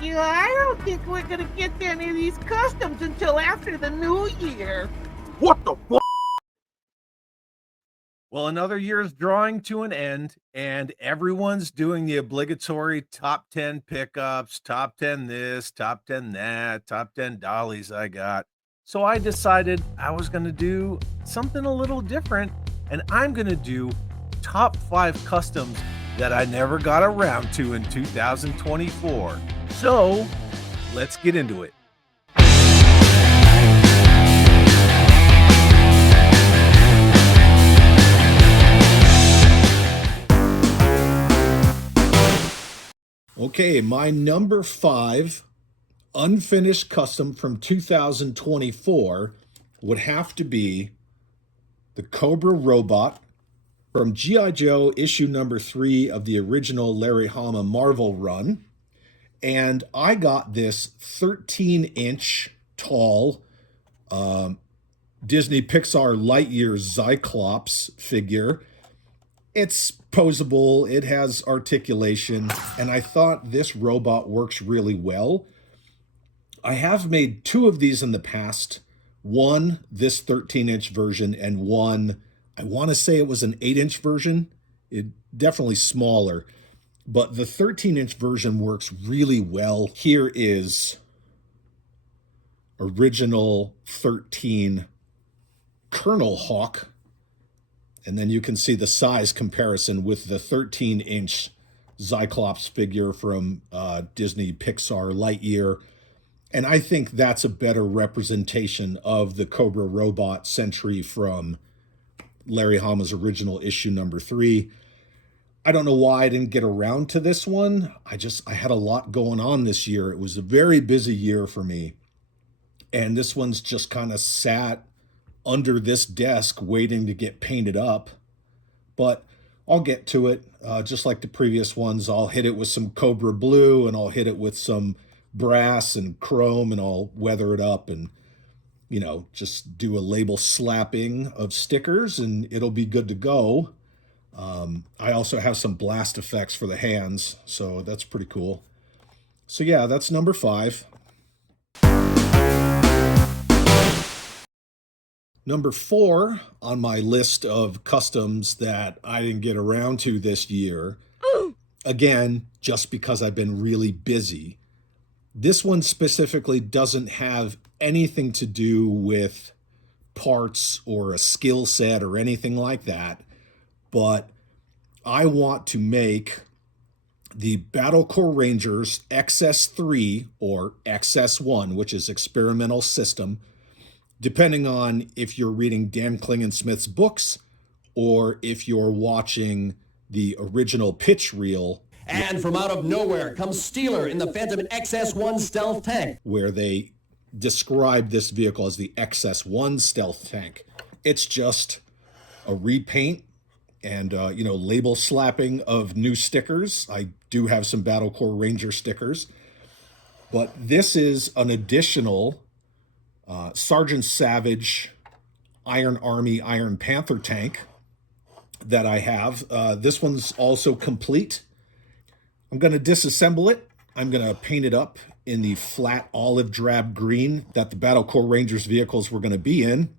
Yeah, I don't think we're gonna get to any of these customs until after the new year. What the fuck? Well, another year is drawing to an end, and everyone's doing the obligatory top 10 pickups, top 10 this, top 10 that, top 10 dollies I got. So I decided I was going to do something a little different, and I'm going to do top 5 customs that I never got around to in 2024. So let's get into it. Okay, my number 5 unfinished custom from 2024 would have to be the Cobra robot from G.I. Joe issue number 3 of the original Larry Hama Marvel run. And I got this 13-inch tall Disney Pixar Lightyear Cyclops figure. It's posable, it has articulation, and I thought this robot works really well. I have made 2 of these in the past. One, this 13-inch version, and one, I want to say it was an 8-inch version. It definitely smaller, but the 13-inch version works really well. Here is original 13 Colonel Hawk. And then you can see the size comparison with the 13-inch Cyclops figure from Disney Pixar Lightyear. And I think that's a better representation of the Cobra robot Sentry from Larry Hama's original issue number 3. I don't know why I didn't get around to this one. I had a lot going on this year. It was a very busy year for me. And this one's just kind of sat under this desk waiting to get painted up, but I'll get to it. Just like the previous ones, I'll hit it with some Cobra blue and I'll hit it with some brass and chrome and I'll weather it up and, you know, just do a label slapping of stickers and it'll be good to go. I also have some blast effects for the hands, so that's pretty cool. So yeah, that's number 5. Number 4 on my list of customs that I didn't get around to this year, again, just because I've been really busy. This one specifically doesn't have anything to do with parts or a skill set or anything like that, but I want to make the Battle Corps Rangers XS3 or XS1, which is experimental system, depending on if you're reading Dan Klingensmith's books or if you're watching the original pitch reel. And from out of nowhere comes Steeler in the Phantom XS1 stealth tank, where they describe this vehicle as the XS1 stealth tank. It's just a repaint and, label slapping of new stickers. I do have some Battle Corps Ranger stickers, but this is an additional Sergeant Savage Iron Army Iron Panther tank that I have. This one's also complete. I'm going to disassemble it. I'm going to paint it up in the flat olive drab green that the Battle Corps Rangers vehicles were going to be in.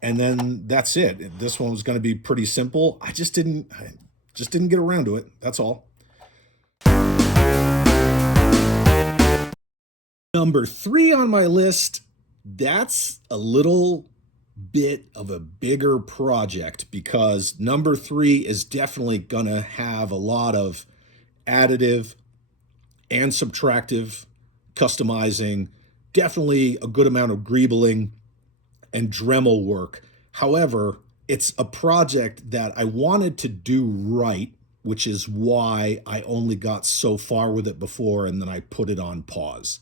And then that's it. This one was going to be pretty simple. I just didn't get around to it. That's all. Number 3 on my list, that's a little bit of a bigger project because number 3 is definitely going to have a lot of additive and subtractive customizing, definitely a good amount of greebling and Dremel work. However, it's a project that I wanted to do right, which is why I only got so far with it before and then I put it on pause.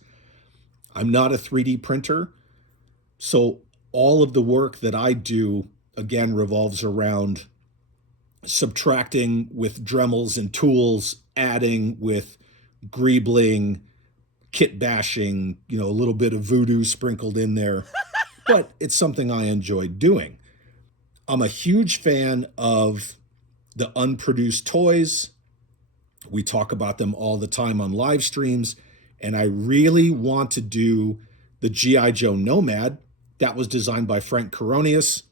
I'm not a 3D printer, so all of the work that I do, again, revolves around subtracting with Dremels and tools, adding with greebling, kit bashing, a little bit of voodoo sprinkled in there. But it's something I enjoy doing. I'm a huge fan of the unproduced toys. We talk about them all the time on live streams, and I really want to do the G.I. Joe Nomad. That was designed by Frank Coronius.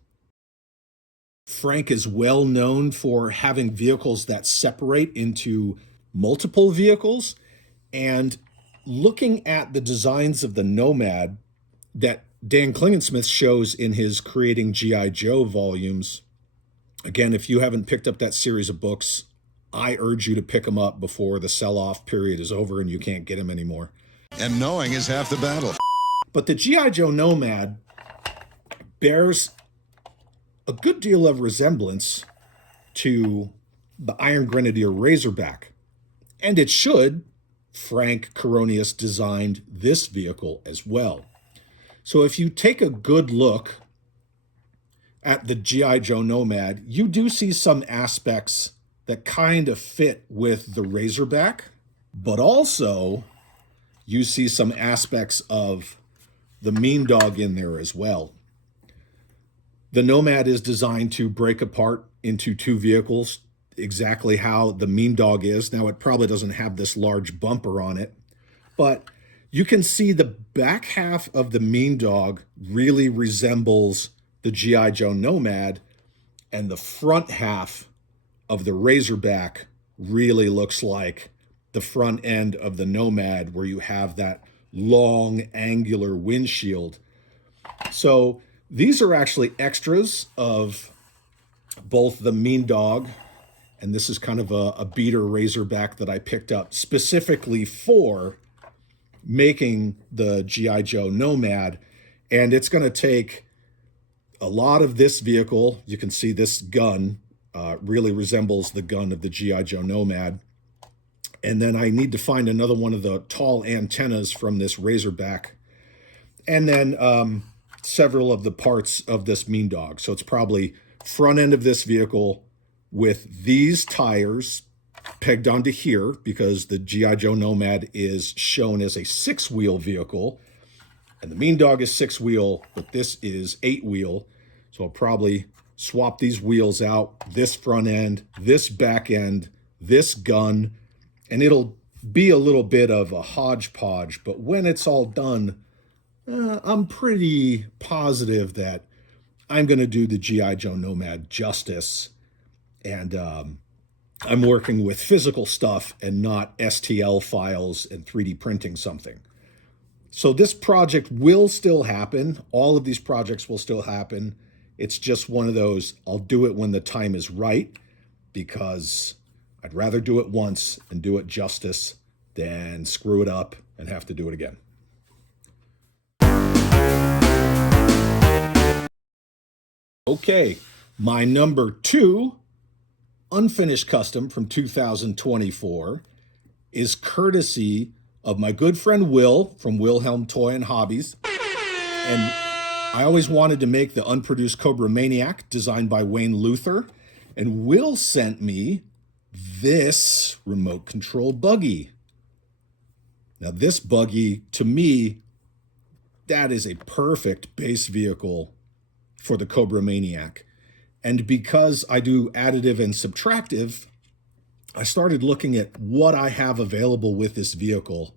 Frank is well known for having vehicles that separate into multiple vehicles, and looking at the designs of the Nomad that Dan Klingensmith shows in his Creating G.I. Joe volumes. Again, if you haven't picked up that series of books, I urge you to pick them up before the sell-off period is over and you can't get them anymore. And knowing is half the battle. But the G.I. Joe Nomad bears a good deal of resemblance to the Iron Grenadier Razorback. And it should. Frank Coronius designed this vehicle as well. So if you take a good look at the G.I. Joe Nomad, you do see some aspects that kind of fit with the Razorback, but also you see some aspects of the Mean Dog in there as well. The Nomad is designed to break apart into two vehicles, exactly how the Mean Dog is. Now, it probably doesn't have this large bumper on it, but you can see the back half of the Mean Dog really resembles the G.I. Joe Nomad, and the front half of the Razorback really looks like the front end of the Nomad, where you have that long angular windshield. So these are actually extras of both the Mean Dog, and this is kind of a beater Razorback that I picked up specifically for making the G.I. Joe Nomad. And it's going to take a lot of this vehicle. You can see this gun really resembles the gun of the G.I. Joe Nomad. And then I need to find another one of the tall antennas from this Razorback. And then several of the parts of this Mean Dog. So it's probably front end of this vehicle with these tires pegged onto here, because the G.I. Joe Nomad is shown as a 6-wheel vehicle. And the Mean Dog is 6-wheel, but this is 8-wheel. So I'll probably swap these wheels out, this front end, this back end, this gun, and it'll be a little bit of a hodgepodge. But when it's all done, I'm pretty positive that I'm going to do the G.I. Joe Nomad justice. And I'm working with physical stuff and not STL files and 3D printing something. So this project will still happen. All of these projects will still happen. It's just one of those, I'll do it when the time is right, because I'd rather do it once and do it justice than screw it up and have to do it again. Okay, my number 2 unfinished custom from 2024 is courtesy of my good friend Will from Wilhelm Toy and Hobbies. And I always wanted to make the unproduced Cobra Maniac designed by Wayne Luther. And Will sent me this remote control buggy. Now this buggy, to me, that is a perfect base vehicle for the Cobra Maniac. And because I do additive and subtractive, I started looking at what I have available with this vehicle.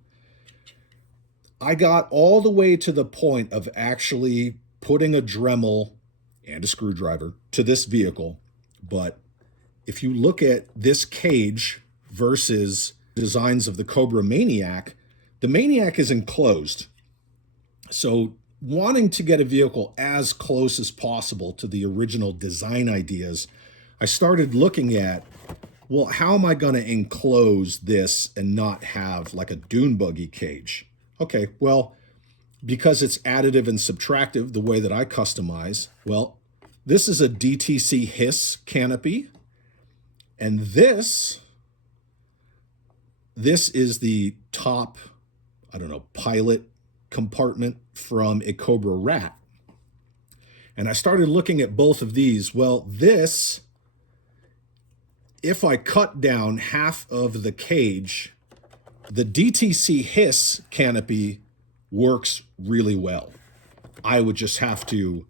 I got all the way to the point of actually putting a Dremel and a screwdriver to this vehicle. But if you look at this cage versus designs of the Cobra Maniac, the Maniac is enclosed. So wanting to get a vehicle as close as possible to the original design ideas, I started looking at, well, how am I going to enclose this and not have like a dune buggy cage? Okay, well, because it's additive and subtractive, the way that I customize, well, this is a DTC Hiss canopy. And this is the top, I don't know, pilot compartment from a Cobra Rat. And I started looking at both of these. Well, this, if I cut down half of the cage, the DTC Hiss canopy works really well. I would just have to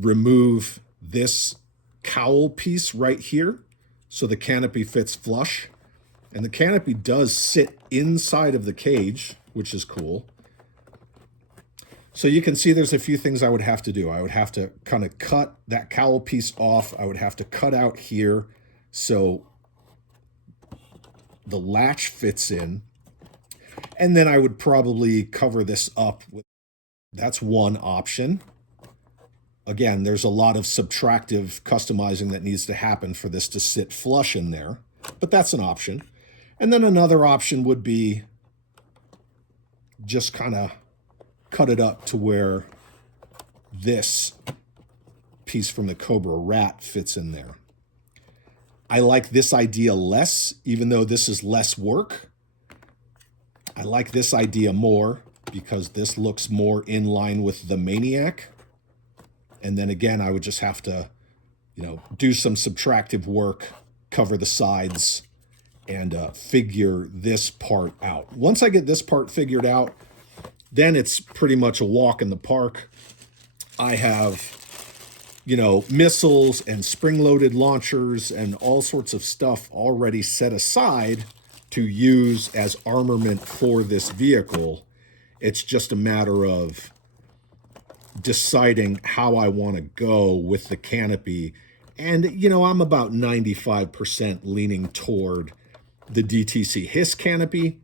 remove this cowl piece right here so the canopy fits flush. And the canopy does sit inside of the cage, which is cool. So you can see there's a few things I would have to do. I would have to kind of cut that cowl piece off. I would have to cut out here so the latch fits in. And then I would probably cover this up. That's one option. Again, there's a lot of subtractive customizing that needs to happen for this to sit flush in there, but that's an option. And then another option would be just kind of cut it up to where this piece from the Cobra Rat fits in there. I like this idea less, even though this is less work. I like this idea more because this looks more in line with the Maniac. And then again, I would just have to, do some subtractive work, cover the sides, and figure this part out. Once I get this part figured out, then it's pretty much a walk in the park. I have, missiles and spring-loaded launchers and all sorts of stuff already set aside to use as armament for this vehicle. It's just a matter of deciding how I want to go with the canopy. And, I'm about 95% leaning toward the DTC Hiss canopy.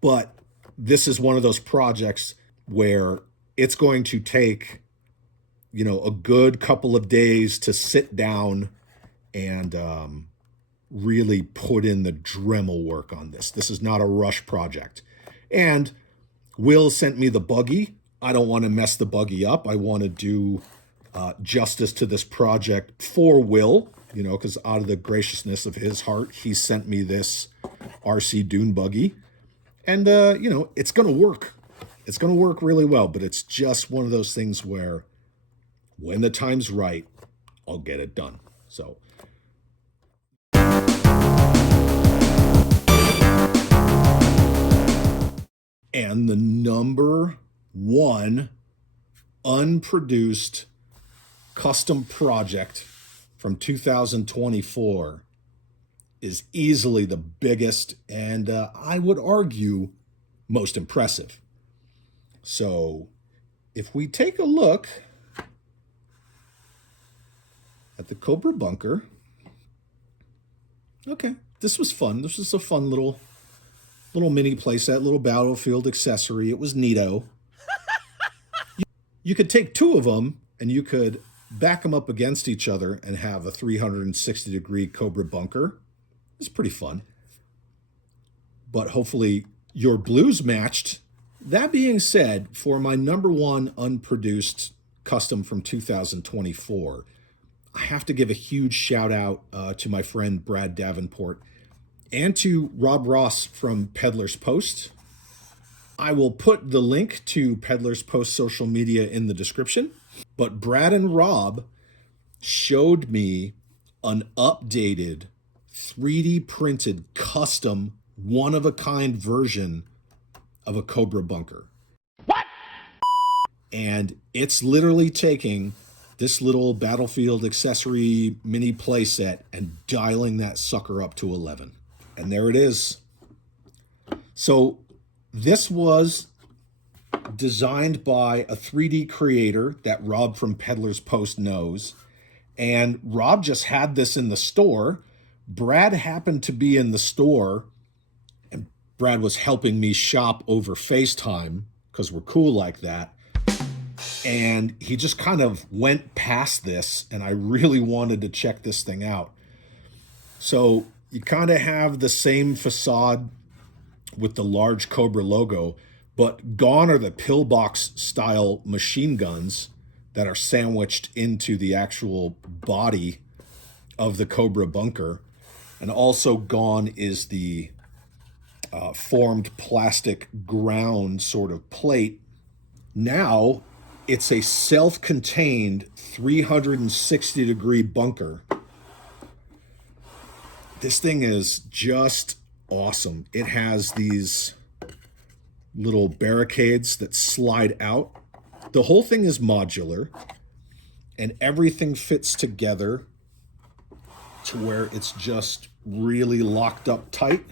But this is one of those projects where it's going to take, a good couple of days to sit down and really put in the Dremel work on this. This is not a rush project. And Will sent me the buggy. I don't want to mess the buggy up. I want to do justice to this project for Will, because out of the graciousness of his heart, he sent me this RC Dune buggy. And, it's going to work. It's going to work really well, but it's just one of those things where when the time's right, I'll get it done. So. And the number one unproduced custom project from 2024 is easily the biggest and I would argue most impressive. So if we take a look at the Cobra bunker, okay, this was fun. This was a fun little mini playset, little battlefield accessory. It was neato. You could take two of them and you could back them up against each other and have a 360-degree Cobra bunker. It's pretty fun. But hopefully your blues matched. That being said, for my number one unproduced custom from 2024, I have to give a huge shout out to my friend Brad Davenport and to Rob Ross from Peddler's Post. I will put the link to Peddler's Post social media in the description. But Brad and Rob showed me an updated 3D printed custom one-of-a-kind version of a Cobra bunker. What? And it's literally taking this little battlefield accessory mini playset and dialing that sucker up to 11. And there it is. So this was designed by a 3D creator that Rob from Peddler's Post knows. And Rob just had this in the store. Brad happened to be in the store, and Brad was helping me shop over FaceTime because we're cool like that. And he just kind of went past this, and I really wanted to check this thing out. So you kind of have the same facade with the large Cobra logo, but gone are the pillbox style machine guns that are sandwiched into the actual body of the Cobra bunker. And also gone is the formed plastic ground sort of plate. Now it's a self-contained 360-degree bunker. This thing is just awesome. It has these little barricades that slide out. The whole thing is modular and everything fits together to where it's just really locked up tight.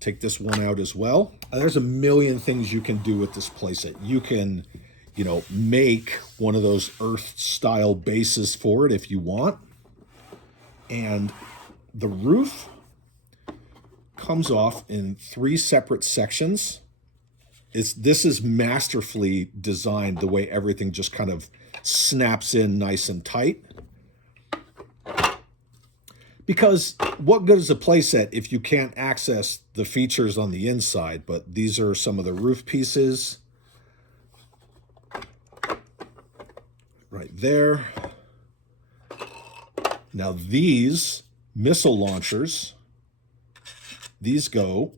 Take this one out as well. There's a million things you can do with this playset. You can, you know, make one of those earth style bases for it if you want. And the roof comes off in 3 separate sections. This is masterfully designed, the way everything just kind of snaps in nice and tight. Because what good is a playset if you can't access the features on the inside? But these are some of the roof pieces. Right there. Now these missile launchers, these go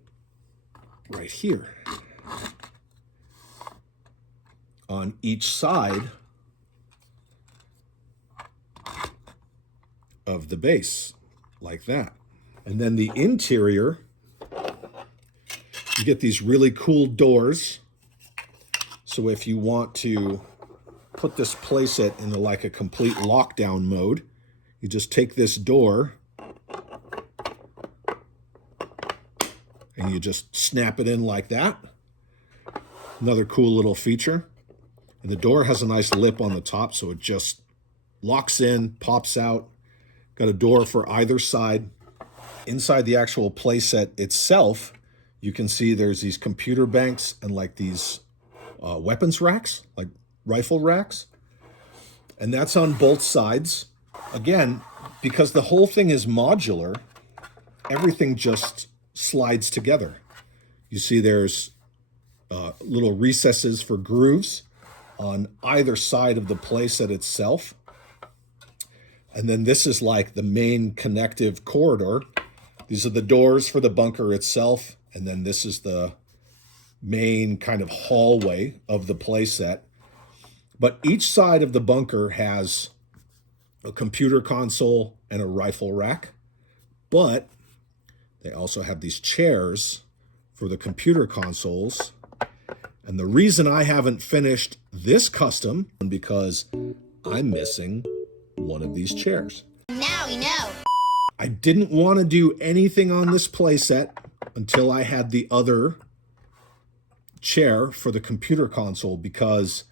right here on each side of the base, like that. And then the interior, you get these really cool doors. So if you want to put this playset into like a complete lockdown mode, you just take this door and you just snap it in like that. Another cool little feature. And the door has a nice lip on the top, so it just locks in, pops out. Got a door for either side. Inside the actual playset itself, you can see there's these computer banks and like these weapons racks, like rifle racks. And that's on both sides. Again, because the whole thing is modular, everything just slides together. You see there's little recesses for grooves on either side of the playset itself. And then this is like the main connective corridor. These are the doors for the bunker itself. And then this is the main kind of hallway of the playset. But each side of the bunker has a computer console and a rifle rack. But they also have these chairs for the computer consoles. And the reason I haven't finished this custom is because I'm missing one of these chairs. Now we know. I didn't want to do anything on this playset until I had the other chair for the computer console, because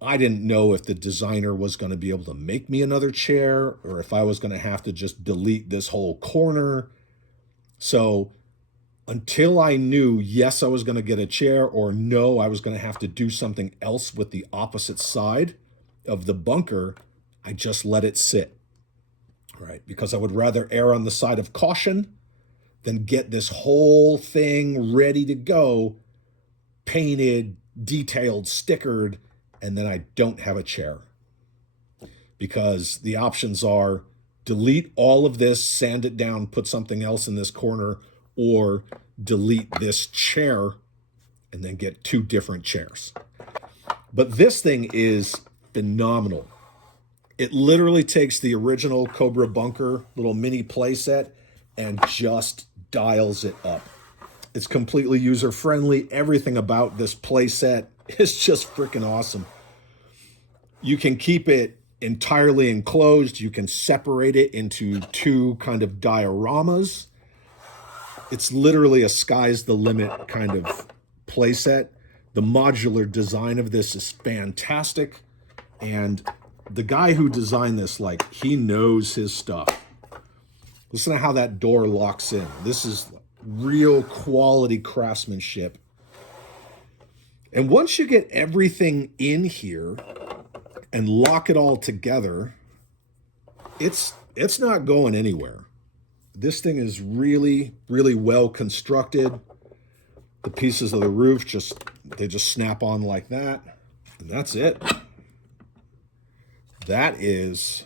I didn't know if the designer was going to be able to make me another chair or if I was going to have to just delete this whole corner. So until I knew, yes, I was going to get a chair, or no, I was going to have to do something else with the opposite side of the bunker, I just let it sit, right? Because I would rather err on the side of caution than get this whole thing ready to go, painted, detailed, stickered, and then I don't have a chair. Because the options are delete all of this, sand it down, put something else in this corner, or delete this chair and then get 2 different chairs. But this thing is phenomenal. It literally takes the original Cobra Bunker little mini playset and just dials it up. It's completely user-friendly. Everything about this playset is just freaking awesome. You can keep it entirely enclosed. You can separate it into 2 kind of dioramas. It's literally a sky's the limit kind of playset. The modular design of this is fantastic. And the guy who designed this, like, he knows his stuff. Listen to how that door locks in. This is real quality craftsmanship. And once you get everything in here and lock it all together, it's not going anywhere. This thing is really, really well constructed. The pieces of the roof they just snap on like that. And that's it. That is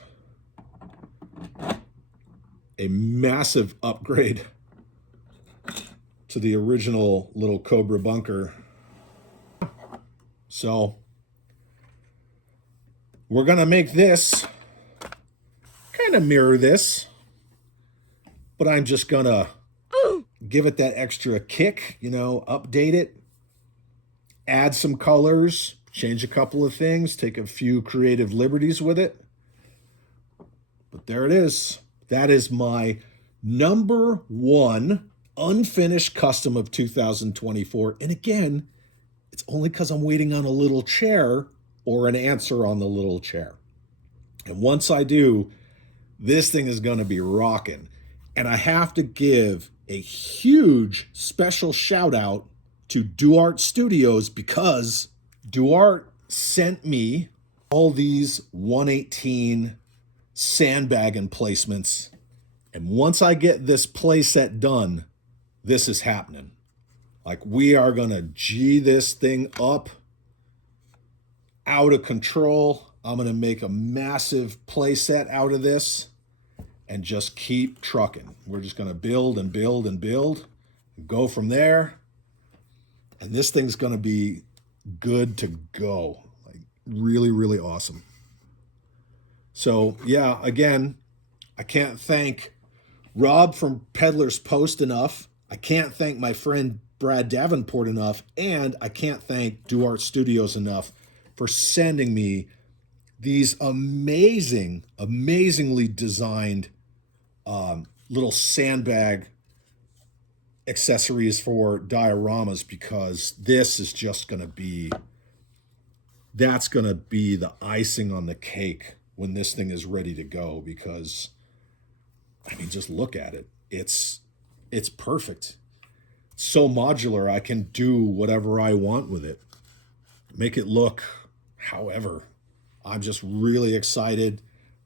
a massive upgrade to the original little Cobra bunker. So we're going to make this kind of mirror this, but I'm just going to give it that extra kick, you know, update it, add some colors, change a couple of things, take a few creative liberties with it. But there it is. That is my number one unfinished custom of 2024. And again, it's only because I'm waiting on a little chair or an answer on the little chair. And once I do, this thing is going to be rocking. And I have to give a huge special shout out to DUARTE Studios, because DUARTE sent me all these 118 sandbag emplacements. And once I get this playset done, this is happening. Like, we are going to G this thing up out of control. I'm going to make a massive playset out of this and just keep trucking. We're just going to build and build and build, and go from there. And this thing's going to be good to go. Like, really, really awesome. So yeah, again, I can't thank Rob from Peddler's Post enough. I can't thank my friend Brad Davenport enough. And I can't thank DUARTE Studios enough for sending me these amazingly designed little sandbag accessories for dioramas, because this is just going to be, that's going to be the icing on the cake when this thing is ready to go. Because, I mean, just look at it. It's perfect. So modular, I can do whatever I want with it. Make it look however. I'm just really excited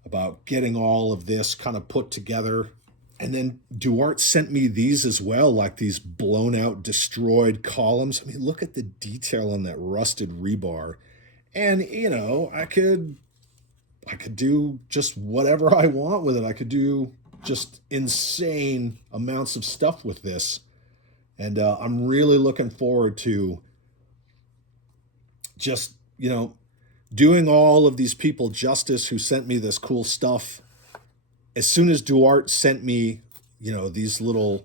about getting all of this kind of put together. And then DUARTE sent me these as well, like these blown out, destroyed columns. I mean, look at the detail on that rusted rebar. And, you know, I could do just whatever I want with it. I could do just insane amounts of stuff with this. And I'm really looking forward to just, you know, doing all of these people justice who sent me this cool stuff. As soon as DUARTE sent me, you know, these little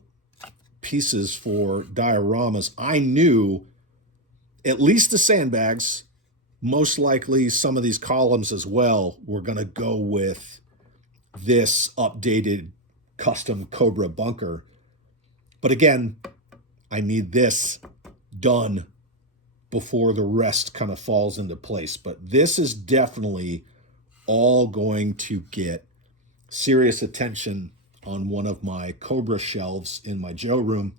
pieces for dioramas, I knew at least the sandbags, most likely some of these columns as well, were going to go with this updated custom Cobra bunker. But again, I need this done before the rest kind of falls into place. But this is definitely all going to get serious attention on one of my Cobra shelves in my Joe room.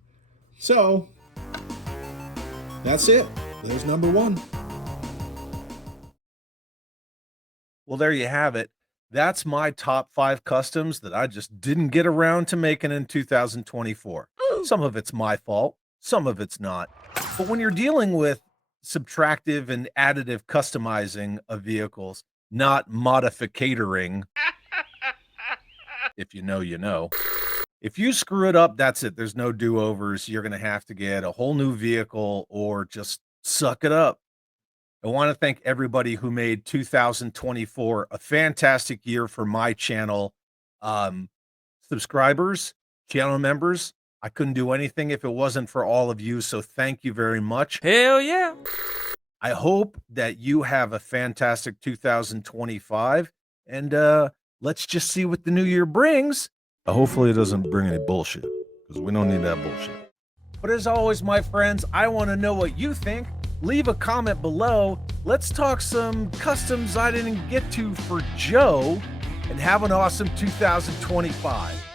So that's it. There's number one. Well, there you have it. That's my top 5 customs that I just didn't get around to making in 2024. Some of it's my fault, some of it's not. But when you're dealing with subtractive and additive customizing of vehicles, not modificatoring, if you know, you know. If you screw it up, that's it. There's no do-overs. You're going to have to get a whole new vehicle or just suck it up. I want to thank everybody who made 2024 a fantastic year for my channel. Subscribers, channel members, I couldn't do anything if it wasn't for all of you, so thank you very much. Hell yeah. I hope that you have a fantastic 2025, and let's just see what the new year brings. Hopefully it doesn't bring any bullshit, because we don't need that bullshit. But as always, my friends, I want to know what you think. Leave a comment below. Let's talk some customs I didn't get to for Joe, and have an awesome 2025.